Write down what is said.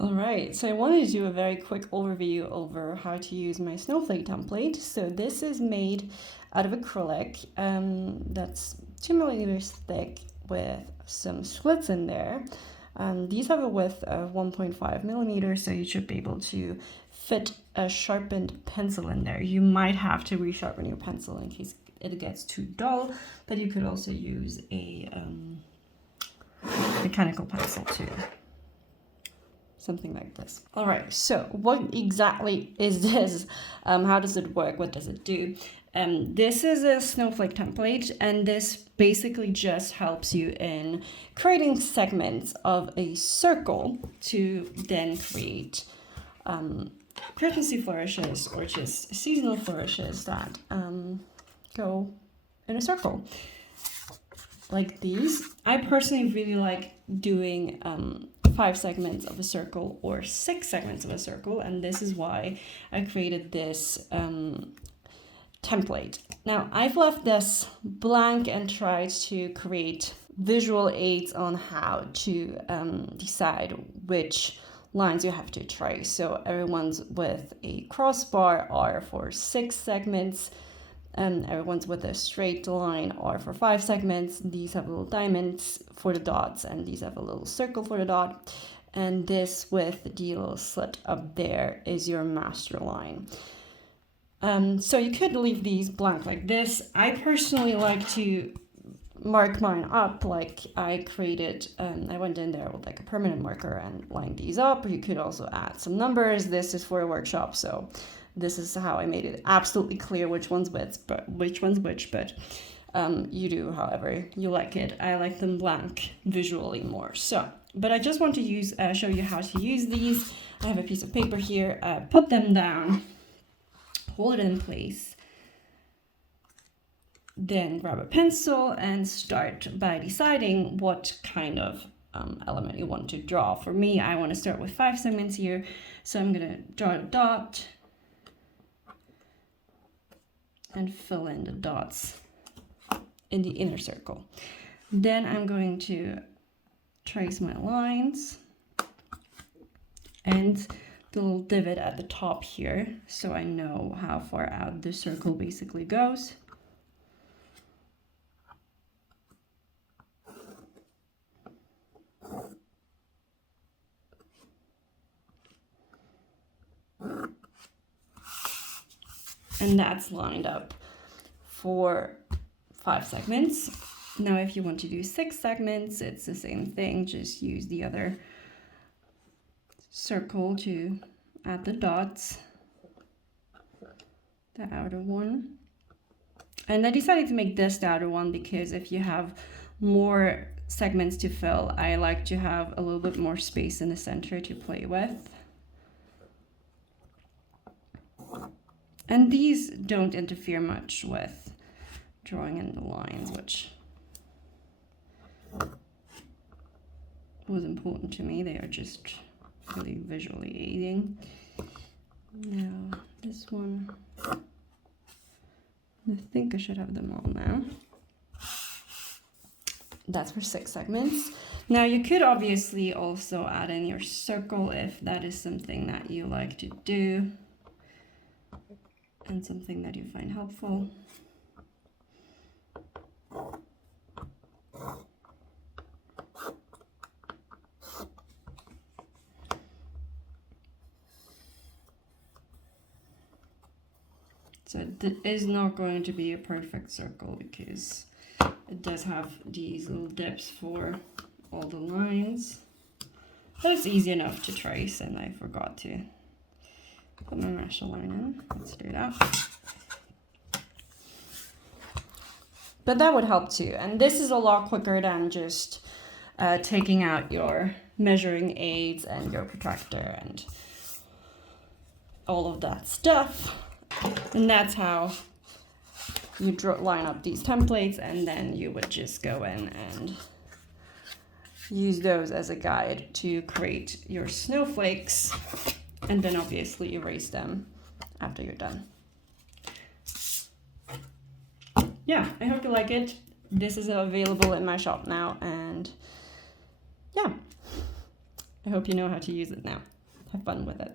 All right, so I wanted to do a very quick overview over how to use my Snowflake template. So this is made out of acrylic that's 2 millimeters thick with some slits in there. These have a width of 1.5 millimeters, so you should be able to fit a sharpened pencil in there. You might have to resharpen your pencil in case it gets too dull, but you could also use a mechanical pencil too. Something like this. All right, so what exactly is this? How does it work? What does it do? This is a Snowflake template, and this basically just helps you in creating segments of a circle to then create frequency flourishes or just seasonal flourishes that go in a circle. Like these. I personally really like doing 5 segments of a circle or 6 segments of a circle, and this is why I created this template. Now I've left this blank and tried to create visual aids on how to decide which lines you have to trace. So everyone's with a crossbar are for 6 segments, and everyone's with a straight line are for 5 segments. These have little diamonds for the dots, and these have a little circle for the dot. And this with the little slit up there is your master line. So you could leave these blank like this. I personally like to mark mine up like I created. I went in there with like a permanent marker and lined these up. You could also add some numbers. This is for a workshop, so this is how I made it absolutely clear which one's which, but you do however you like it. I like them blank visually more. So, but I just want to show you how to use these. I have a piece of paper here. Put them down, hold it in place, then grab a pencil and start by deciding what kind of element you want to draw. For me, I want to start with 5 segments here, so I'm gonna draw a dot and fill in the dots in the inner circle. Then I'm going to trace my lines and the little divot at the top here, so I know how far out the circle basically goes. And that's lined up for 5 segments. Now, if you want to do 6 segments, it's the same thing. Just use the other circle to add the dots, the outer one. And I decided to make this the outer one because if you have more segments to fill, I like to have a little bit more space in the center to play with. And these don't interfere much with drawing in the lines, which was important to me. They are just really visually aiding. Now, this one, I think I should have them all now. That's for 6 segments. Now, you could obviously also add in your circle if that is something that you like to do and something that you find helpful. So it is not going to be a perfect circle because it does have these little dips for all the lines. But it's easy enough to trace, and I forgot to put my master line in. Let's do that. But that would help too. And this is a lot quicker than just taking out your measuring aids and your protractor and all of that stuff. And that's how you line up these templates, and then you would just go in and use those as a guide to create your snowflakes, and then obviously erase them after you're done. Yeah, I hope you like it. This is available in my shop now, and yeah, I I hope you know how to use it now. Have fun with it.